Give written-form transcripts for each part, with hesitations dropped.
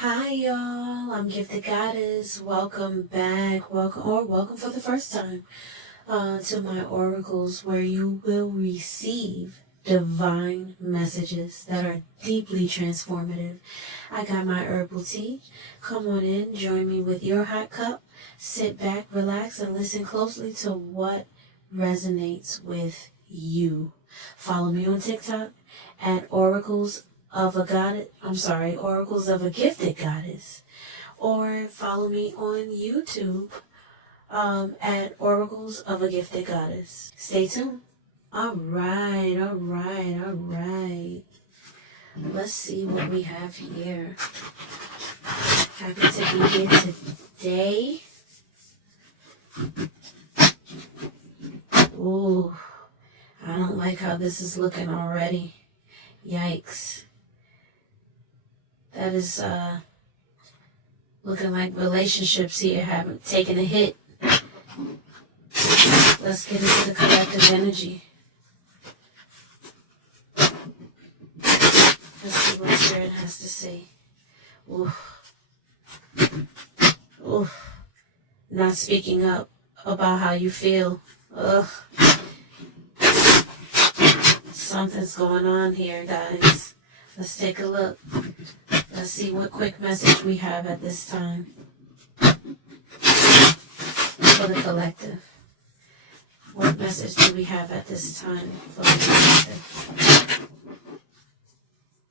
Hi y'all, I'm Gifted Goddess. Welcome back, welcome for the first time to my oracles, where you will receive divine messages that are deeply transformative. I got my herbal tea. Come on in, join me with your hot cup. Sit back, relax, and listen closely to what resonates with you. Follow me on TikTok at Oracles of a Gifted Goddess. Or follow me on YouTube at Oracles of a Gifted Goddess. Stay tuned. Alright. Let's see what we have here. Happy to be here today. Ooh, I don't like how this is looking already. Yikes. That is looking like relationships here haven't taken a hit. Let's get into the collective energy. Let's see what Spirit has to say. Not speaking up about how you feel. Something's going on here, guys. Let's take a look. Let's see what quick message we have at this time for the collective. What message do we have at this time for the collective?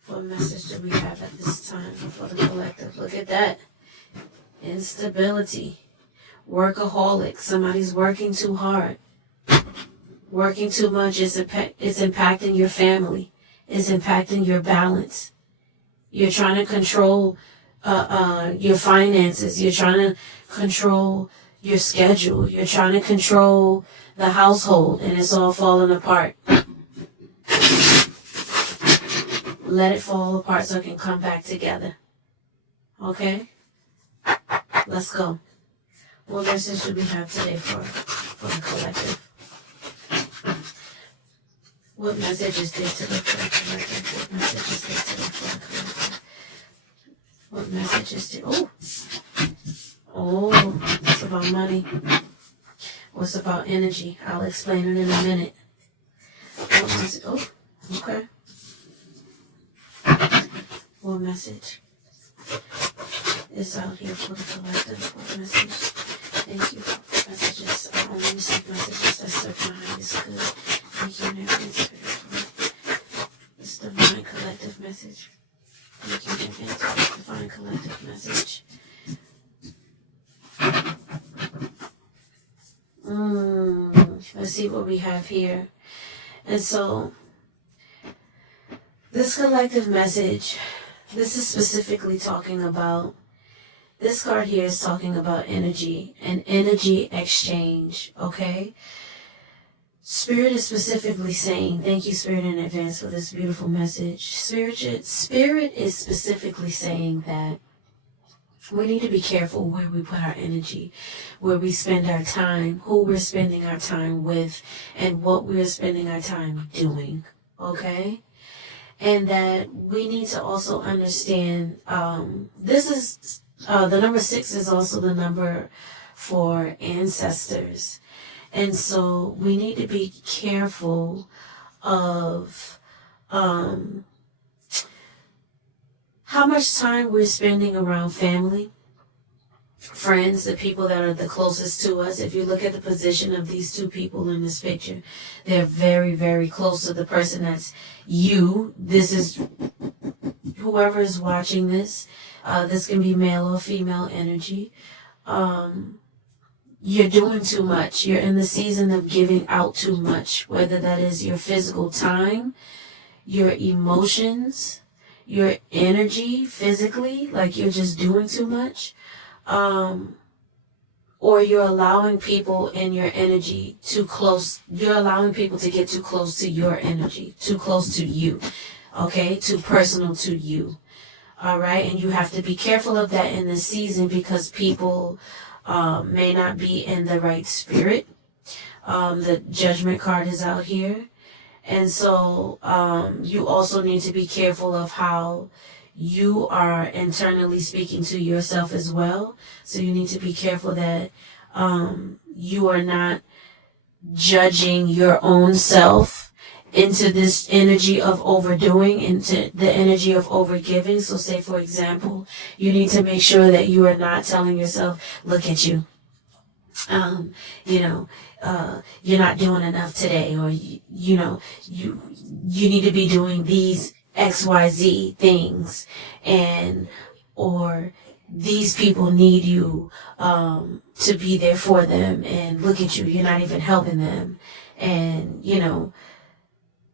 What message do we have at this time for the collective? Look at that. Instability. Workaholic. Somebody's working too hard. Working too much is impacting your family. It's impacting your balance. You're trying to control your finances. You're trying to control your schedule. You're trying to control the household, and it's all falling apart. Let it fall apart so it can come back together. Okay? Let's go. What message do we have today for the collective? What message is there to the collective? What message is there to the collective? What message is there? Oh, it's about money. What's about energy? I'll explain it in a minute. What message? Oh, okay. What message is out here for the collective? What message? Thank you for messages. I only receive messages that serve my highest good. Thank you in advance, Spirit, for this divine collective message. Thank you in advance for this divine collective message. Let's see what we have here. And so, this collective message, this is specifically talking about, this card here is talking about energy and energy exchange, okay? Spirit is specifically saying, thank you, Spirit, in advance for this beautiful message. Spirit is specifically saying that we need to be careful where we put our energy, where we spend our time, who we're spending our time with, and what we're spending our time doing, okay? And that we need to also understand, this is, the number 6 is also the number for ancestors. And so we need to be careful of how much time we're spending around family, friends, the people that are the closest to us. If you look at the position of these two people in this picture, they're very, very close to the person that's you. This is whoever is watching this. This can be male or female energy. You're doing too much. You're in the season of giving out too much, whether that is your physical time, your emotions, your energy physically, like you're just doing too much, or you're allowing people in your energy too close. You're allowing people to get too close to your energy, too close to you, okay, too personal to you, all right? And you have to be careful of that in this season because people may not be in the right spirit. The Judgment card is out here. And so you also need to be careful of how you are internally speaking to yourself as well. So you need to be careful that you are not judging your own self into this energy of overdoing, into the energy of overgiving. So say, for example, you need to make sure that you are not telling yourself, look at you, you're not doing enough today, or, you need to be doing these XYZ things, or these people need you to be there for them, and look at you, you're not even helping them. And,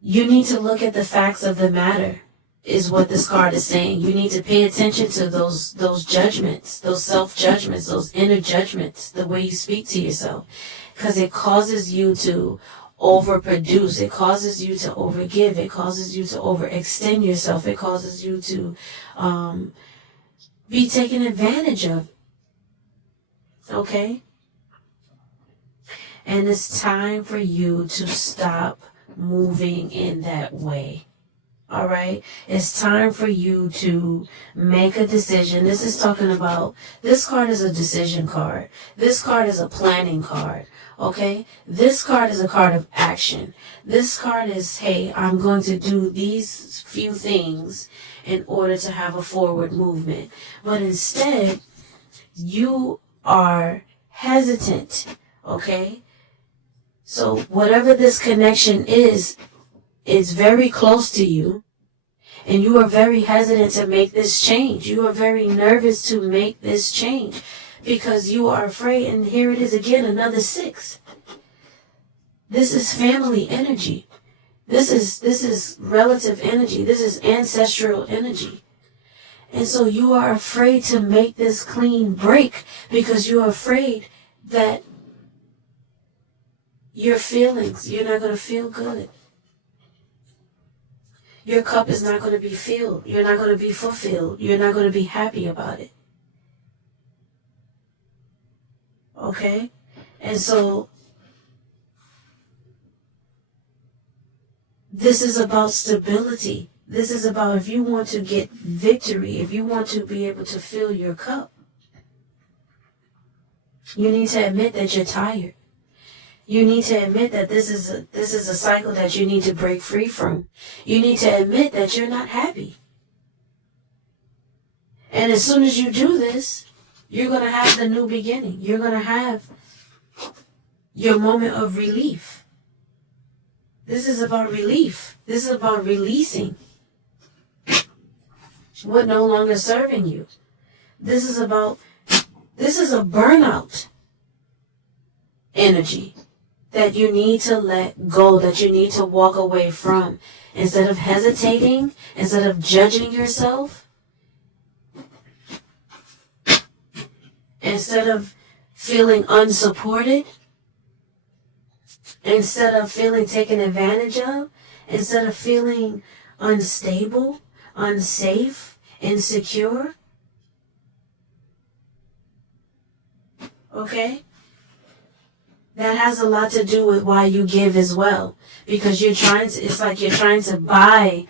you need to look at the facts of the matter, is what this card is saying. You need to pay attention to those judgments, those self-judgments, those inner judgments, the way you speak to yourself, because it causes you to overproduce. It causes you to overgive. It causes you to overextend yourself. It causes you to be taken advantage of. Okay? And it's time for you to stop moving in that way. All right? It's time for you to make a decision. This is talking about, this card is a decision card. This card is a planning card. Okay? This card is a card of action. This card is, hey, I'm going to do these few things in order to have a forward movement. But instead, you are hesitant. Okay? So whatever this connection is very close to you, and you are very hesitant to make this change. You are very nervous to make this change because you are afraid, and here it is again, another 6. This is family energy. This is relative energy. This is ancestral energy. And so you are afraid to make this clean break because you are afraid that your feelings, you're not going to feel good. Your cup is not going to be filled. You're not going to be fulfilled. You're not going to be happy about it. Okay? And so, this is about stability. This is about, if you want to get victory, if you want to be able to fill your cup, you need to admit that you're tired. You need to admit that this is a cycle that you need to break free from. You need to admit that you're not happy. And as soon as you do this, you're going to have the new beginning. You're going to have your moment of relief. This is about relief. This is about releasing what no longer serving you. This is a burnout energy that you need to let go, that you need to walk away from. Instead of hesitating, instead of judging yourself, instead of feeling unsupported, instead of feeling taken advantage of, instead of feeling unstable, unsafe, insecure. Okay? That has a lot to do with why you give as well. Because it's like you're trying to buy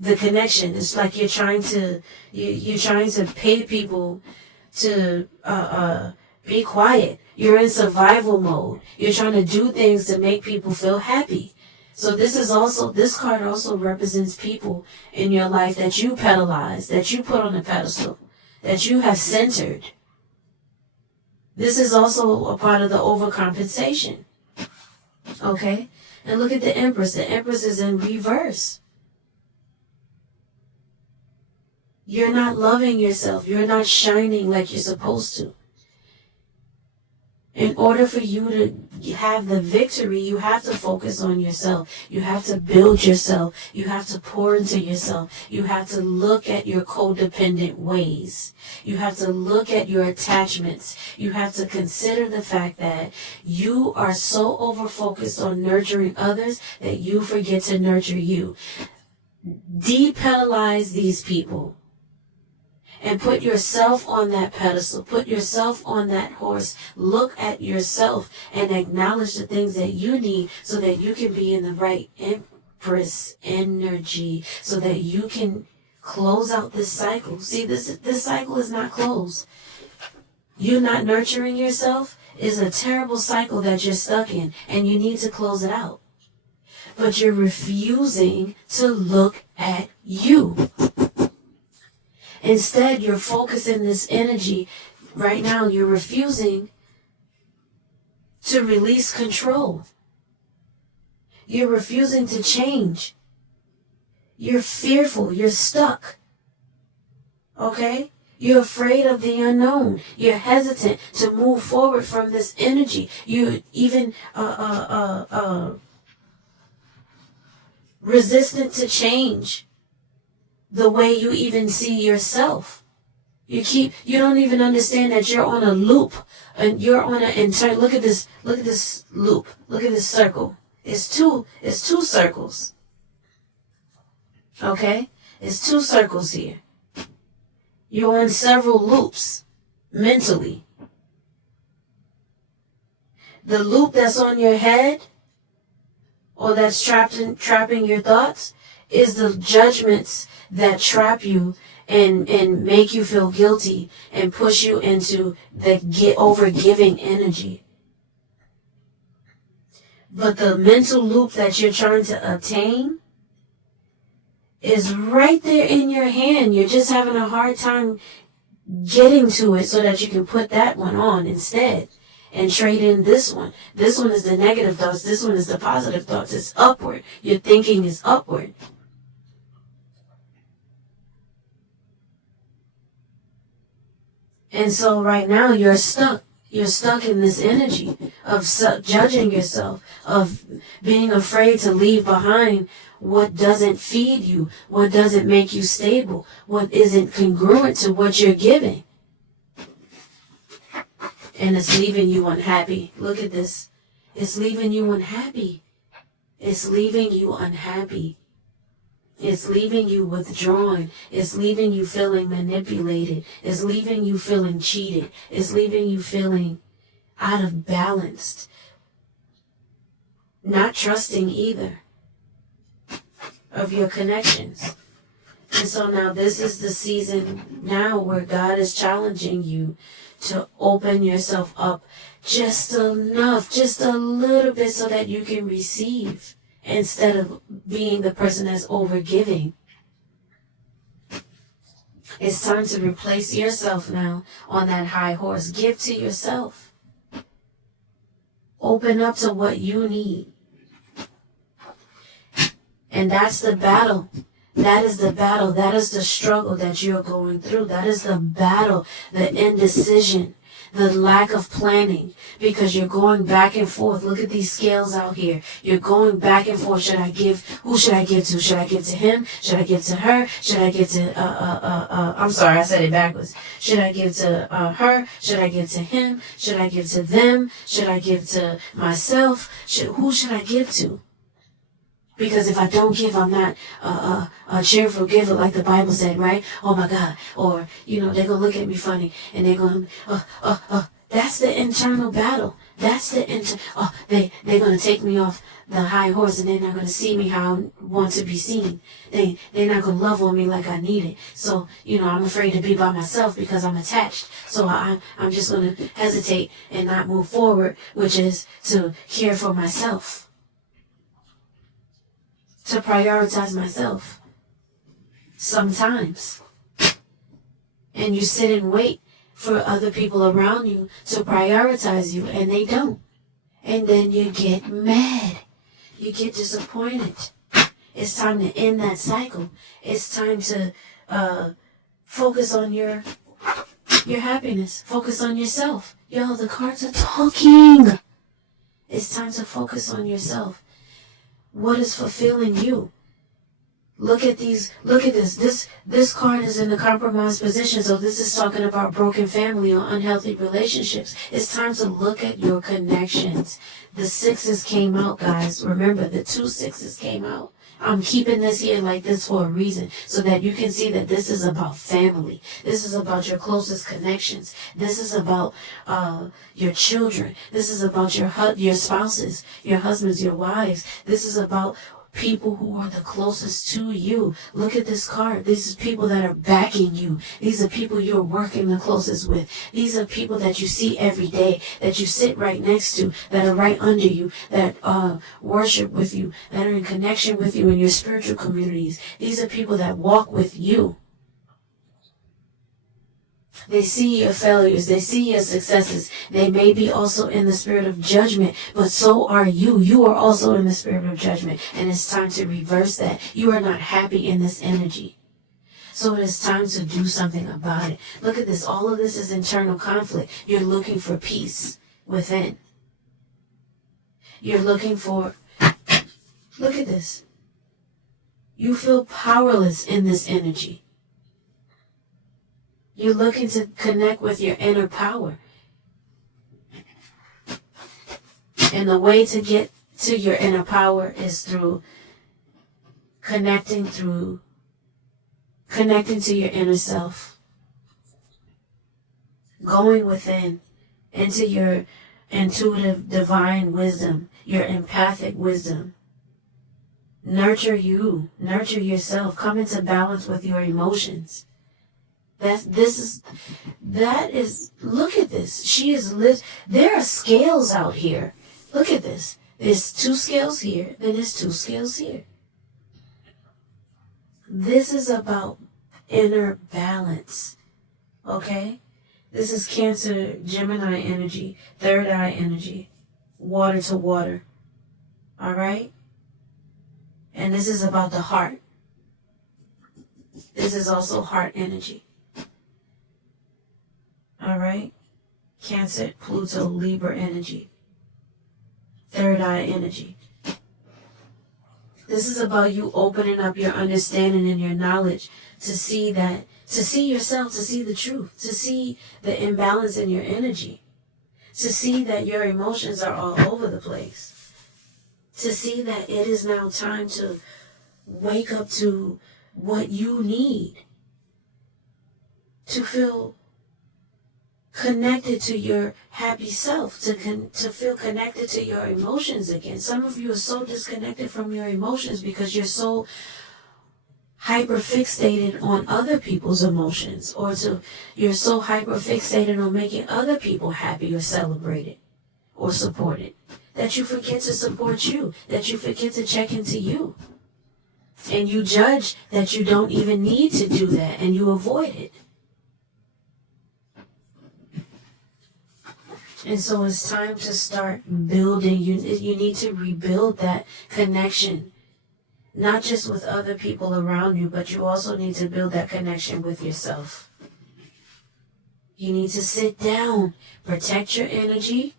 the connection. It's like you're trying to pay people to be quiet. You're in survival mode. You're trying to do things to make people feel happy. So this card also represents people in your life that you pedalize, that you put on a pedestal, that you have centered. This is also a part of the overcompensation. Okay? And look at the Empress. The Empress is in reverse. You're not loving yourself. You're not shining like you're supposed to. In order for you to have the victory, you have to focus on yourself. You have to build yourself. You have to pour into yourself. You have to look at your codependent ways. You have to look at your attachments. You have to consider the fact that you are so over-focused on nurturing others that you forget to nurture you. Depedalize these people. And put yourself on that pedestal. Put yourself on that horse. Look at yourself and acknowledge the things that you need so that you can be in the right Empress energy. So that you can close out this cycle. See, this cycle is not closed. You not nurturing yourself is a terrible cycle that you're stuck in, and you need to close it out. But you're refusing to look at you. Instead, you're focusing this energy. Right now, you're refusing to release control. You're refusing to change. You're fearful. You're stuck. Okay? You're afraid of the unknown. You're hesitant to move forward from this energy. You're even resistant to change the way you even see yourself. You don't even understand that you're on a loop, and you're on look at this loop. Look at this circle. It's two circles. Okay? It's two circles here. You're on several loops mentally. The loop that's on your head, or that's trapping your thoughts, is the judgments that trap you and make you feel guilty and push you into the over-giving energy. But the mental loop that you're trying to obtain is right there in your hand. You're just having a hard time getting to it so that you can put that one on instead and trade in this one. This one is the negative thoughts. This one is the positive thoughts. It's upward. Your thinking is upward. And so right now you're stuck. You're stuck in this energy of judging yourself, of being afraid to leave behind what doesn't feed you, what doesn't make you stable, what isn't congruent to what you're giving. And it's leaving you unhappy. Look at this. It's leaving you unhappy. It's leaving you unhappy. It's leaving you withdrawn. It's leaving you feeling manipulated. It's leaving you feeling cheated. It's leaving you feeling out of balance. Not trusting either of your connections. And so now this is the season now where God is challenging you to open yourself up just enough, just a little bit, so that you can receive instead of being the person that's overgiving. It's time to replace yourself now on that high horse. Give to yourself. Open up to what you need. And that's the battle. That is the battle. That is the struggle that you're going through. That is the battle, the indecision, the lack of planning, because you're going back and forth. Look at these scales out here. You're going back and forth. Should I give? Who should I give to? Should I give to him? Should I give to her? Should I give to, I'm sorry, I said it backwards. Should I give to her? Should I give to him? Should I give to them? Should I give to myself? Who should I give to? Because if I don't give, I'm not a cheerful giver, like the Bible said, right? Oh my God. Or, they're going to look at me funny, and they're going, that's the internal battle. That's the they're going to take me off the high horse, and they're not going to see me how I want to be seen. They're not going to love on me like I need it. So, I'm afraid to be by myself because I'm attached. So I'm just going to hesitate and not move forward, which is to care for myself. To prioritize myself sometimes. And you sit and wait for other people around you to prioritize you, and they don't. And then you get mad. You get disappointed. It's time to end that cycle. It's time to focus on your happiness. Focus on yourself. Yo, the cards are talking. It's time to focus on yourself. What is fulfilling you? Look at these. Look at this. This card is in a compromised position. So this is talking about broken family or unhealthy relationships. It's time to look at your connections. The sixes came out, guys. Remember, the 2 6s came out. I'm keeping this here like this for a reason, so that you can see that this is about family. This is about your closest connections. This is about your children. This is about your spouses, your husbands, your wives. This is about people who are the closest to you. Look at this card. These are people that are backing you. These are people you're working the closest with. These are people that you see every day, that you sit right next to, that are right under you, that worship with you, that are in connection with you in your spiritual communities. These are people that walk with you. They see your failures. They see your successes. They may be also in the spirit of judgment, but so are you. You are also in the spirit of judgment, and it's time to reverse that. You are not happy in this energy. So it is time to do something about it. Look at this. All of this is internal conflict. You're looking for peace within. You're looking for... Look at this. You feel powerless in this energy. You're looking to connect with your inner power. And the way to get to your inner power is through connecting to your inner self. Going within into your intuitive divine wisdom, your empathic wisdom. Nurture you, nurture yourself. Come into balance with your emotions. That is, look at this. She is lit. There are scales out here. Look at this. There's 2 scales here, then there's 2 scales here. This is about inner balance. Okay? This is Cancer, Gemini energy, third eye energy, water to water. All right? And this is about the heart. This is also heart energy. All right? Cancer, Pluto, Libra energy. Third eye energy. This is about you opening up your understanding and your knowledge to see that, to see yourself, to see the truth, to see the imbalance in your energy, to see that your emotions are all over the place, to see that it is now time to wake up to what you need, to feel connected to your happy self, to feel connected to your emotions again. Some of you are so disconnected from your emotions because you're so hyper fixated on other people's emotions, or you're so hyper fixated on making other people happy or celebrated or supported that you forget to support you, that you forget to check into you. And you judge that you don't even need to do that, and you avoid it. And so it's time to start building. You need to rebuild that connection, not just with other people around you, but you also need to build that connection with yourself. You need to sit down, protect your energy.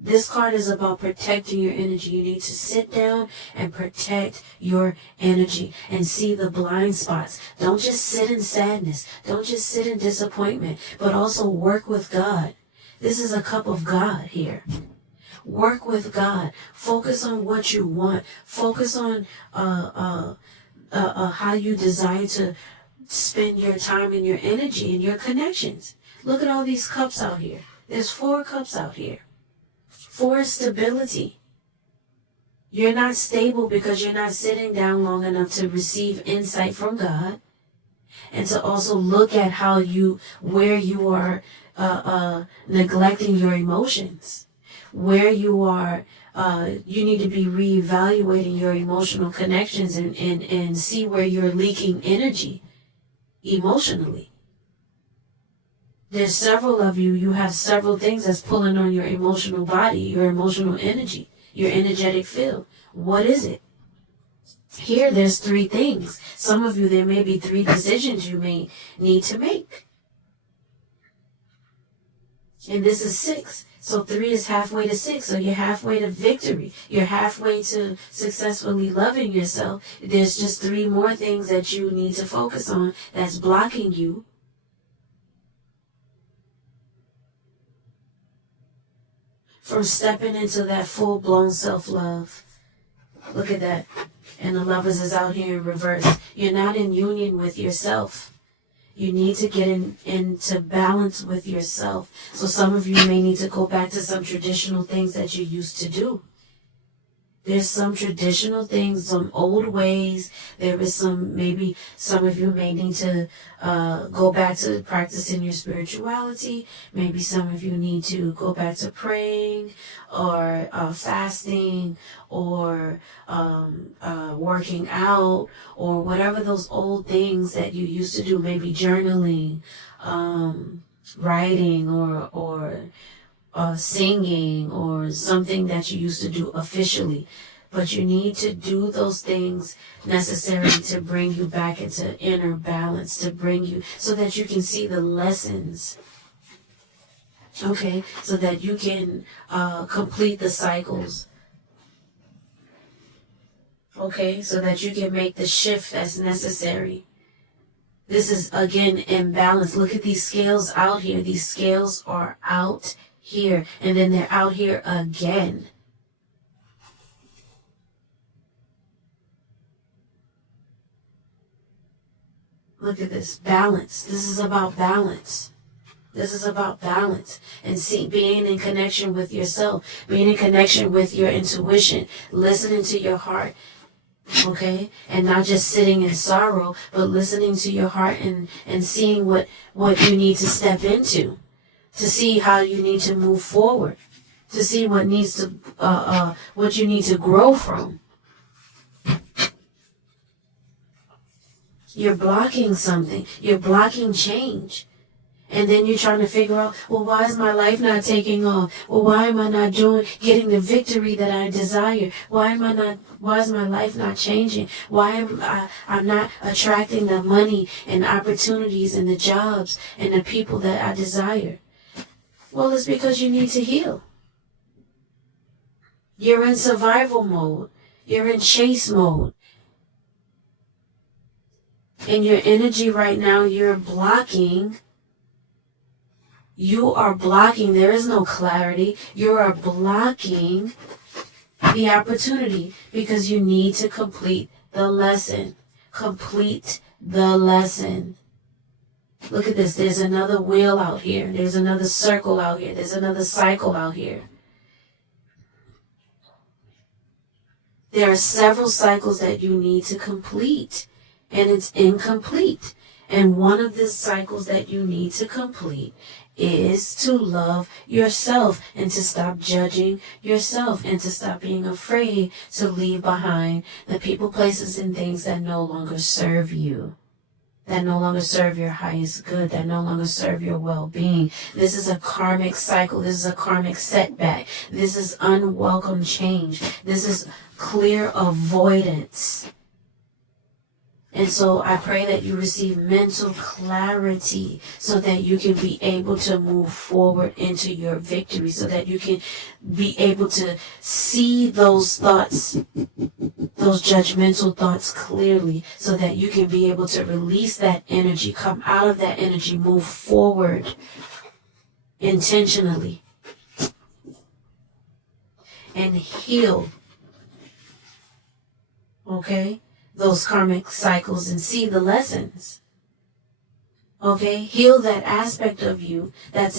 This card is about protecting your energy. You need to sit down and protect your energy and see the blind spots. Don't just sit in sadness. Don't just sit in disappointment, but also work with God. This is a cup of God here. Work with God. Focus on what you want. Focus on how you desire to spend your time and your energy and your connections. Look at all these cups out here. There's 4 cups out here. 4 stability. You're not stable because you're not sitting down long enough to receive insight from God, and to also look at where you are neglecting your emotions, where you are, you need to be reevaluating your emotional connections and see where you're leaking energy emotionally. There's several of you have several things that's pulling on your emotional body, your emotional energy, your energetic field. What is it? Here, there's 3 things. Some of you, there may be 3 decisions you may need to make. And this is 6. So 3 is halfway to 6. So you're halfway to victory. You're halfway to successfully loving yourself. There's just 3 more things that you need to focus on that's blocking you from stepping into that full-blown self-love. Look at that. And the Lovers is out here in reverse. You're not in union with yourself. You need to get into balance with yourself. So some of you may need to go back to some traditional things that you used to do. There's some traditional things, some old ways. There is some, maybe some of you may need to go back to practicing your spirituality. Maybe some of you need to go back to praying or fasting or working out or whatever those old things that you used to do. Maybe journaling, writing or singing or something that you used to do officially. But you need to do those things necessary to bring you back into inner balance, to bring you so that you can see the lessons. Okay, so that you can complete the cycles. Okay, so that you can make the shift that's necessary. This is, again, imbalance. Look at these scales out here. These scales are out here, and then they're out here again. Look at this. Balance. This is about balance. This is about balance and being in connection with yourself, being in connection with your intuition, listening to your heart, okay? And not just sitting in sorrow, but listening to your heart and seeing what you need to step into, to see how you need to move forward, to see what needs to, what you need to grow from. You're blocking something. You're blocking change. And then you're trying to figure out, well, why is my life not taking off? Well, why am I not getting the victory that I desire? Why is my life not changing? Why am I'm not attracting the money and opportunities and the jobs and the people that I desire? Well, it's because you need to heal. You're in survival mode. You're in chase mode. And your energy right now, you're blocking. You are blocking. There is no clarity. You are blocking the opportunity because you need to complete the lesson. Complete the lesson. Look at this. There's another wheel out here. There's another circle out here. There's another cycle out here. There are several cycles that you need to complete, and it's incomplete. And one of the cycles that you need to complete is to love yourself and to stop judging yourself and to stop being afraid to leave behind the people, places, and things that no longer serve you, that no longer serve your highest good, that no longer serve your well-being. This is a karmic cycle. This is a karmic setback. This is unwelcome change. This is clear avoidance. And so I pray that you receive mental clarity so that you can be able to move forward into your victory, so that you can be able to see those thoughts, those judgmental thoughts clearly, so that you can be able to release that energy, come out of that energy, move forward intentionally, and heal. Okay? Those karmic cycles and see the lessons. Okay? Heal that aspect of you that's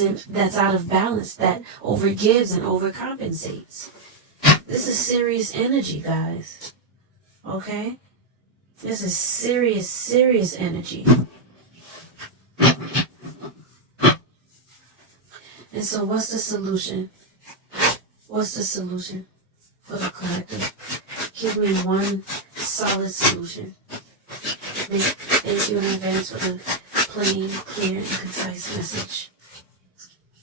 out of balance, that overgives and overcompensates. This is serious energy, guys. Okay? This is serious, serious energy. And so what's the solution? What's the solution for the collective? Give me one solid solution. Thank you in advance for the plain, clear, and concise message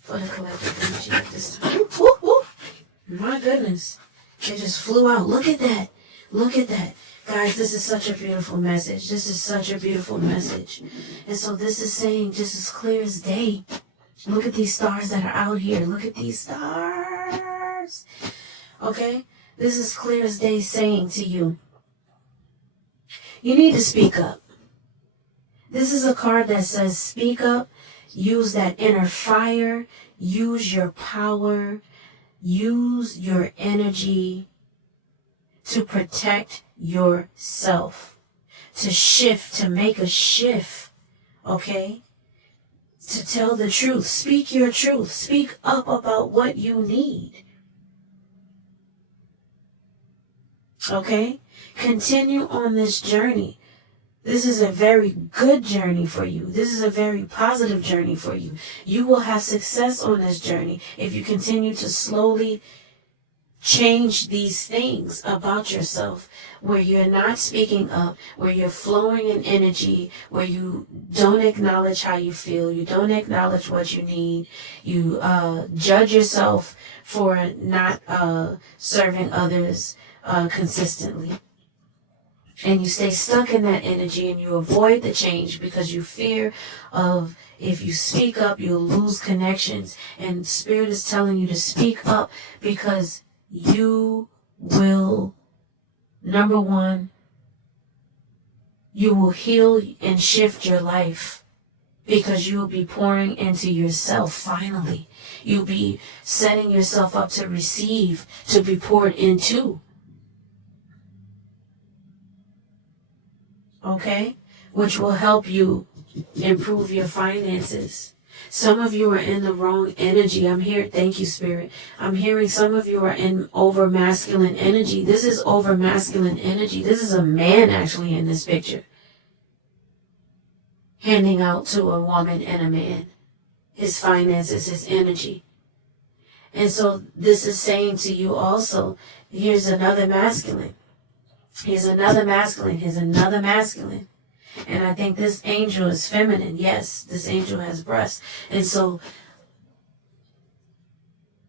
for the collective energy at this time. Woo, woo. My goodness. It just flew out. Look at that. Look at that. Guys, this is such a beautiful message. This is such a beautiful message. And so this is saying just as clear as day. Look at these stars that are out here. Look at these stars. Okay? This is clear as day saying to you, you need to speak up. This is a card that says speak up, use that inner fire, use your power, use your energy to protect yourself, to shift, to make a shift, okay? To tell the truth, speak your truth, speak up about what you need. Okay? Continue on this journey. This is a very good journey for you. This is a very positive journey for you. You will have success on this journey if you continue to slowly change these things about yourself, where you're not speaking up, where you're flowing in energy, where you don't acknowledge how you feel, you don't acknowledge what you need, you judge yourself for not serving others consistently. And you stay stuck in that energy and you avoid the change because you fear of, if you speak up, you'll lose connections. And Spirit is telling you to speak up because you will, number one, you will heal and shift your life because you will be pouring into yourself finally. You'll be setting yourself up to receive, to be poured into. Okay? Which will help you improve your finances. Some of you are in the wrong energy. I'm here. Thank you, Spirit. I'm hearing some of you are in over masculine energy. This is over masculine energy. This is a man actually in this picture, handing out to a woman and a man his finances, his energy. And so this is saying to you also, here's another masculine. Here's another masculine. Here's another masculine. And I think this angel is feminine. Yes, this angel has breasts. And so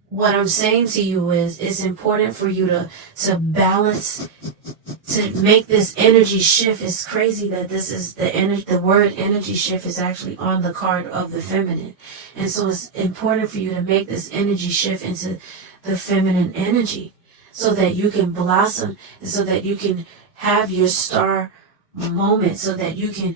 what I'm saying to you is it's important for you to balance, to make this energy shift. It's crazy that this is the word energy shift is actually on the card of the feminine. And so it's important for you to make this energy shift into the feminine energy so that you can blossom and so that you can have your star moment, so that you can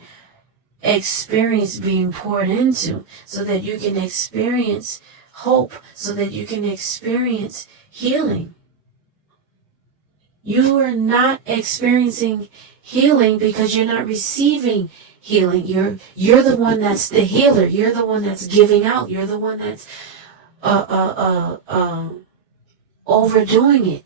experience being poured into, so that you can experience hope, so that you can experience healing. You are not experiencing healing because you're not receiving healing. You're the one that's the healer. You're the one that's giving out. You're the one that's overdoing it.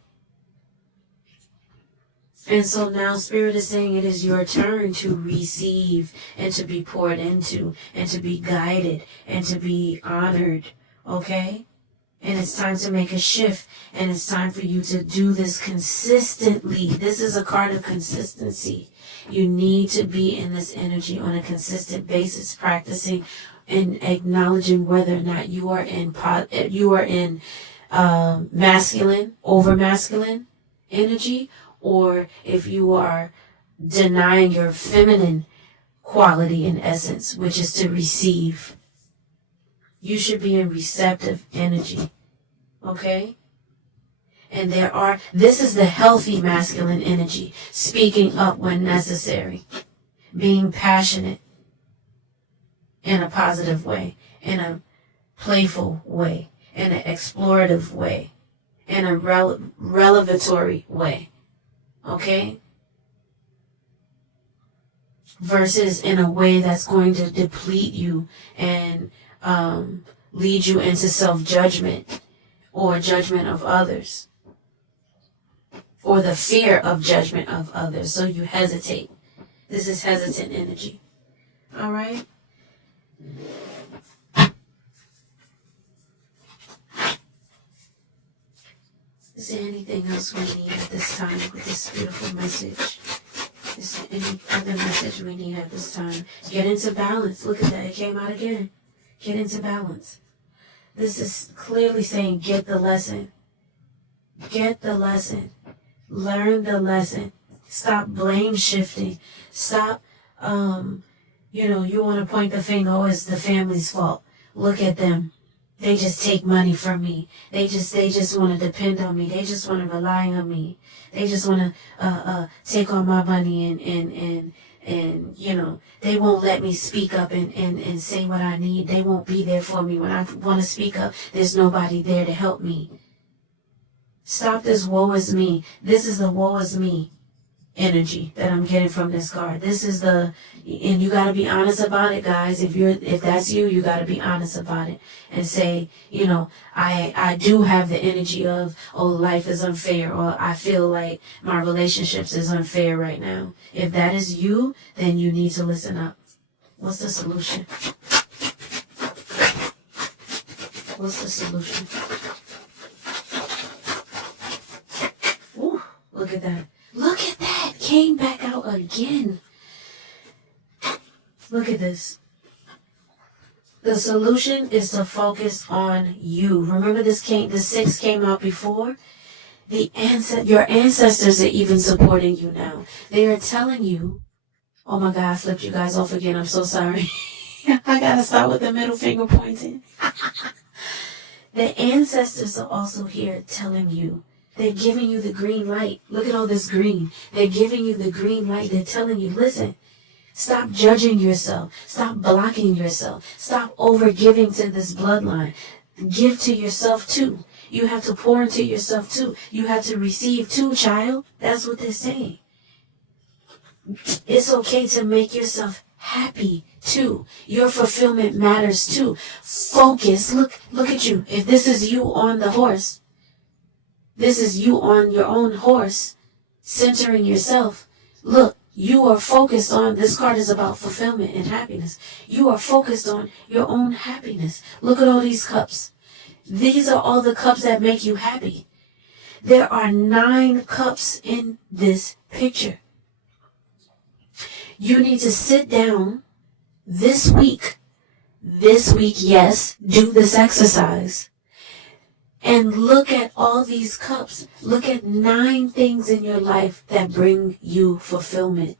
And so now Spirit is saying it is your turn to receive and to be poured into and to be guided and to be honored. Okay? And it's time to make a shift, and it's time for you to do this consistently. This is a card of consistency. You need to be in this energy on a consistent basis, practicing and acknowledging whether or not you are in masculine, over masculine energy, or if you are denying your feminine quality and essence, which is to receive. You should be in receptive energy. Okay? And this is the healthy masculine energy, speaking up when necessary, being passionate in a positive way, in a playful way, in an explorative way, in a revelatory way. Okay? Versus in a way that's going to deplete you and lead you into self-judgment or judgment of others, or the fear of judgment of others, so you hesitate. This is hesitant energy. All right? Is there anything else we need at this time with this beautiful message? Is there any other message we need at this time? Get into balance. Look at that. It came out again. Get into balance. This is clearly saying get the lesson. Get the lesson. Learn the lesson. Stop blame shifting. Stop, you want to point the finger, oh, it's the family's fault. Look at them. They just take money from me. They just want to depend on me. They just want to rely on me. They just want to take all my money and they won't let me speak up and say what I need. They won't be there for me. When I want to speak up, there's nobody there to help me. Stop this woe is me. This is the woe is me. energy that I'm getting from this card. This is and you got to be honest about it, guys. If that's you, you got to be honest about it and say, I do have the energy of, oh, life is unfair, or I feel like my relationships is unfair right now. If that is you, then you need to listen up. What's the solution? What's the solution? Ooh, look at that. Look at that. Came back out again. Look at this. The solution is to focus on you. Remember the 6 came out before? Your ancestors are even supporting you now. They are telling you, oh my God, I flipped you guys off again. I'm so sorry. I gotta start with the middle finger pointing. The ancestors are also here telling you. They're giving you the green light. Look at all this green. They're giving you the green light. They're telling you, listen, stop judging yourself. Stop blocking yourself. Stop overgiving to this bloodline. Give to yourself too. You have to pour into yourself too. You have to receive too, child. That's what they're saying. It's okay to make yourself happy too. Your fulfillment matters too. Focus. Look at you. If this is you on the horse, this is you on your own horse, centering yourself. Look, you are focused on, this card is about fulfillment and happiness. You are focused on your own happiness. Look at all these cups. These are all the cups that make you happy. There are 9 cups in this picture. You need to sit down this week, yes, do this exercise, and look at all these cups. Look at 9 things in your life that bring you fulfillment.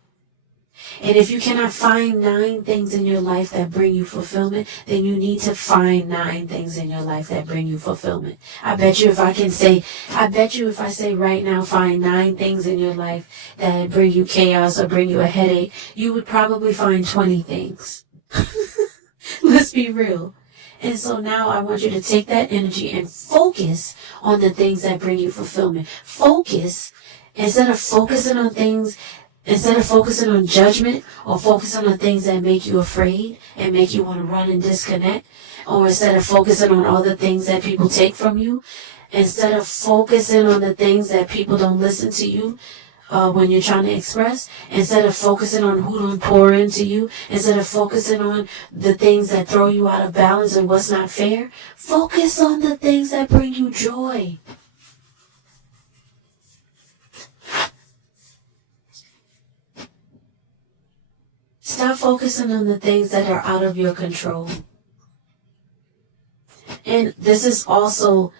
And if you cannot find 9 things in your life that bring you fulfillment, then you need to find 9 things in your life that bring you fulfillment. I bet you if I say right now, find 9 things in your life that bring you chaos or bring you a headache, you would probably find 20 things. Let's be real. And so now I want you to take that energy and focus on the things that bring you fulfillment. Focus, instead of focusing on judgment or focusing on things that make you afraid and make you want to run and disconnect, or instead of focusing on all the things that people take from you, instead of focusing on the things that people don't listen to you when you're trying to express, instead of focusing on who don't pour into you, instead of focusing on the things that throw you out of balance and what's not fair, focus on the things that bring you joy. Stop focusing on the things that are out of your control. And this is also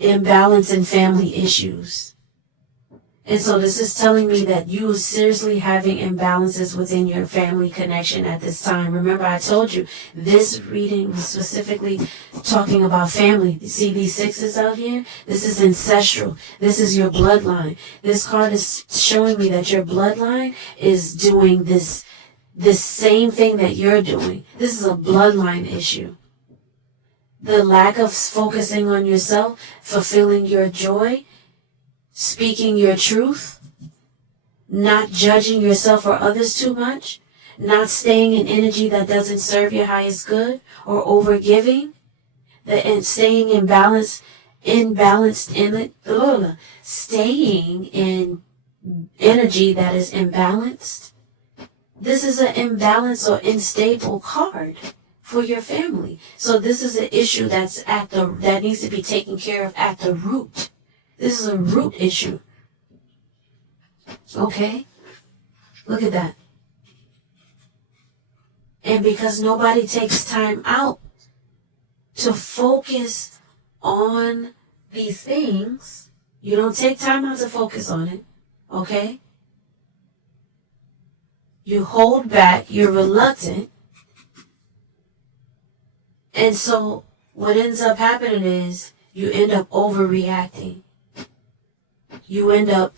imbalance in family issues. And so this is telling me that you are seriously having imbalances within your family connection at this time. Remember, I told you this reading was specifically talking about family. You see these 6s out here? This is ancestral. This is your bloodline. This card is showing me that your bloodline is doing this same thing that you're doing. This is a bloodline issue. The lack of focusing on yourself, fulfilling your joy, speaking your truth, not judging yourself or others too much, not staying in energy that doesn't serve your highest good, or overgiving, and staying staying in energy that is imbalanced. This is an imbalanced or unstable card for your family. So this is an issue that needs to be taken care of at the root. This is a root issue. Okay? Look at that. And because nobody takes time out to focus on these things, you don't take time out to focus on it. Okay? You hold back, you're reluctant. And so what ends up happening is you end up overreacting. You end up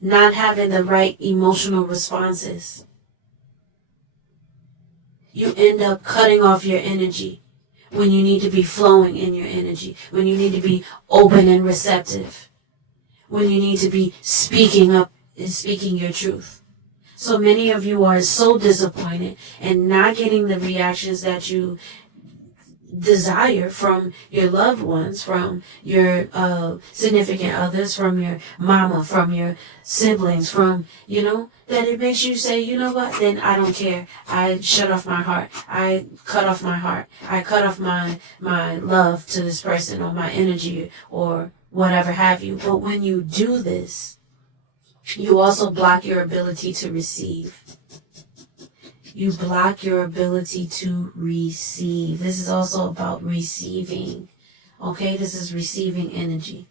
not having the right emotional responses. You end up cutting off your energy when you need to be flowing in your energy, when you need to be open and receptive, when you need to be speaking up and speaking your truth. So many of you are so disappointed and not getting the reactions that you desire from your loved ones, from your significant others, from your mama, from your siblings, from, that it makes you say, you know what, then I don't care. I shut off my heart. I cut off my heart. I cut off my love to this person, or my energy, or whatever have you. But when you do this, you also block your ability to receive. You block your ability to receive. This is also about receiving. Okay, this is receiving energy.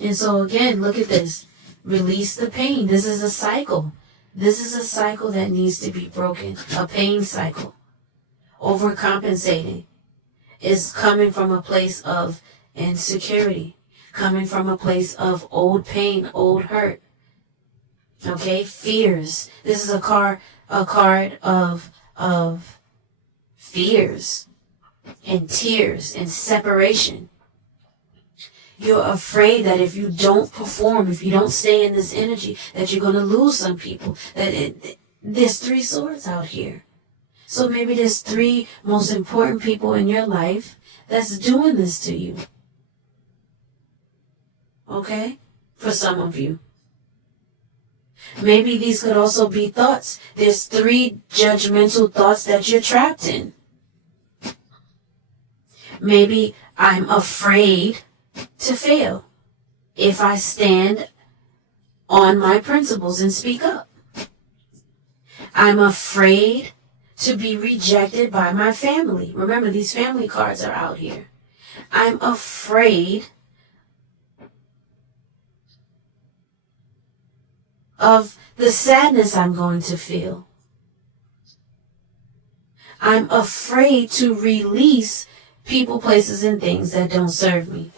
And so again, look at this. Release the pain. This is a cycle. This is a cycle that needs to be broken. A pain cycle. Overcompensating is coming from a place of insecurity. Coming from a place of old pain, old hurt. Okay, fears. This is a card of fears and tears and separation. You're afraid that if you don't perform, if you don't stay in this energy, that you're going to lose some people. There's 3 swords out here. So maybe there's 3 most important people in your life that's doing this to you. Okay? For some of you. Maybe these could also be thoughts. There's 3 judgmental thoughts that you're trapped in. Maybe I'm afraid to fail if I stand on my principles and speak up. I'm afraid to be rejected by my family. Remember, these family cards are out here. I'm afraid of the sadness I'm going to feel. I'm afraid to release people, places, and things that don't serve me.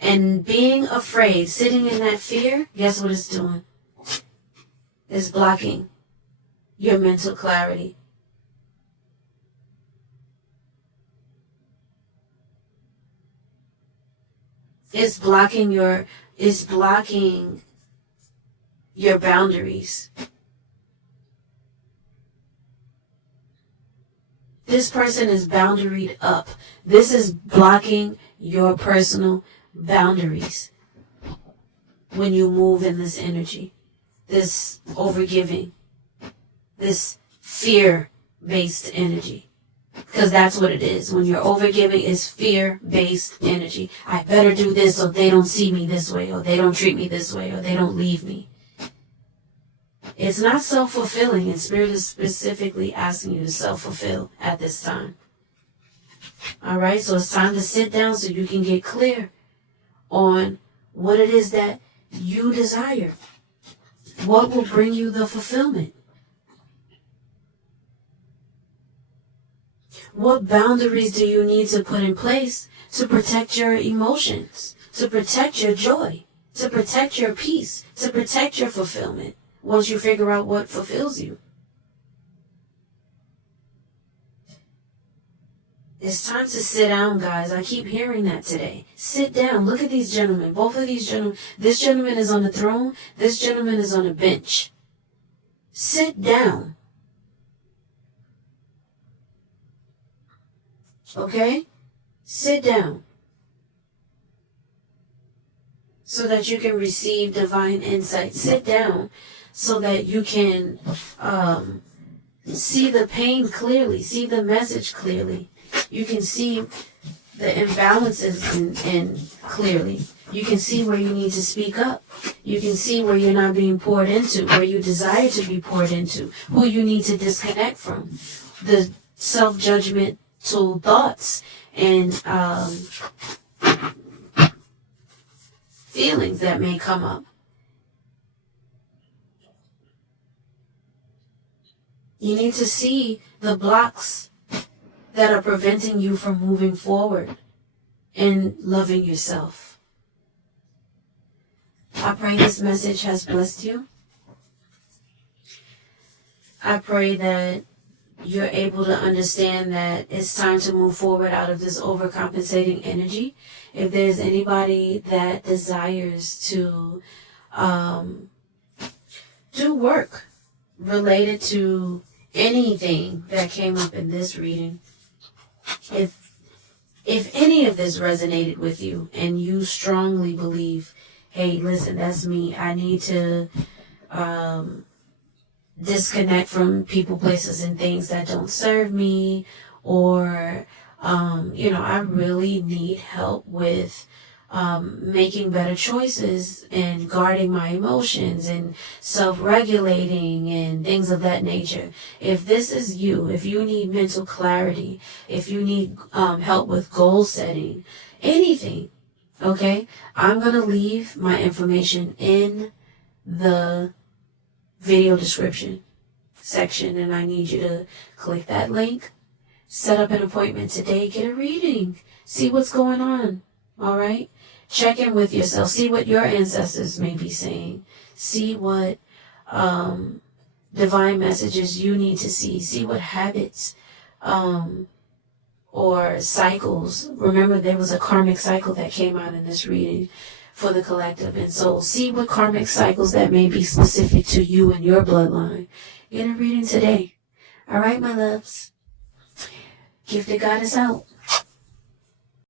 And being afraid, sitting in that fear, guess what it's doing? It's blocking your mental clarity. It's blocking your boundaries. This person is boundaried up. This is blocking your personal boundaries when you move in this energy, this overgiving, this fear-based energy. Because that's what it is. When you're overgiving, it's fear-based energy. I better do this so they don't see me this way, or they don't treat me this way, or they don't leave me. It's not self-fulfilling, and Spirit is specifically asking you to self-fulfill at this time. Alright, so it's time to sit down so you can get clear on what it is that you desire. What will bring you the fulfillment? What boundaries do you need to put in place to protect your emotions, to protect your joy, to protect your peace, to protect your fulfillment once you figure out what fulfills you? It's time to sit down, guys. I keep hearing that today. Sit down. Look at these gentlemen. Both of these gentlemen. This gentleman is on the throne. This gentleman is on a bench. Sit down. Okay? Sit down. So that you can receive divine insight. Sit down so that you can see the pain clearly. See the message clearly. You can see the imbalances and clearly. You can see where you need to speak up. You can see where you're not being poured into, where you desire to be poured into, who you need to disconnect from. The self-judgmental thoughts and feelings that may come up. You need to see the blocks that are preventing you from moving forward and loving yourself. I pray this message has blessed you. I pray that you're able to understand that it's time to move forward out of this overcompensating energy. If there's anybody that desires to do work related to anything that came up in this reading, if any of this resonated with you and you strongly believe, hey, listen, that's me, I need to disconnect from people, places, and things that don't serve me, or I really need help with making better choices and guarding my emotions and self-regulating and things of that nature. If this is you, if you need mental clarity, if you need help with goal setting, anything, okay, I'm going to leave my information in the video description section, and I need you to click that link, set up an appointment today, get a reading, see what's going on. All right, check in with yourself, see what your ancestors may be saying, see what divine messages you need to see what habits or cycles. Remember, there was a karmic cycle that came out in this reading for the collective, and so see what karmic cycles that may be specific to you and your bloodline. Get a reading today. All right, my loves. Gifted Goddess out.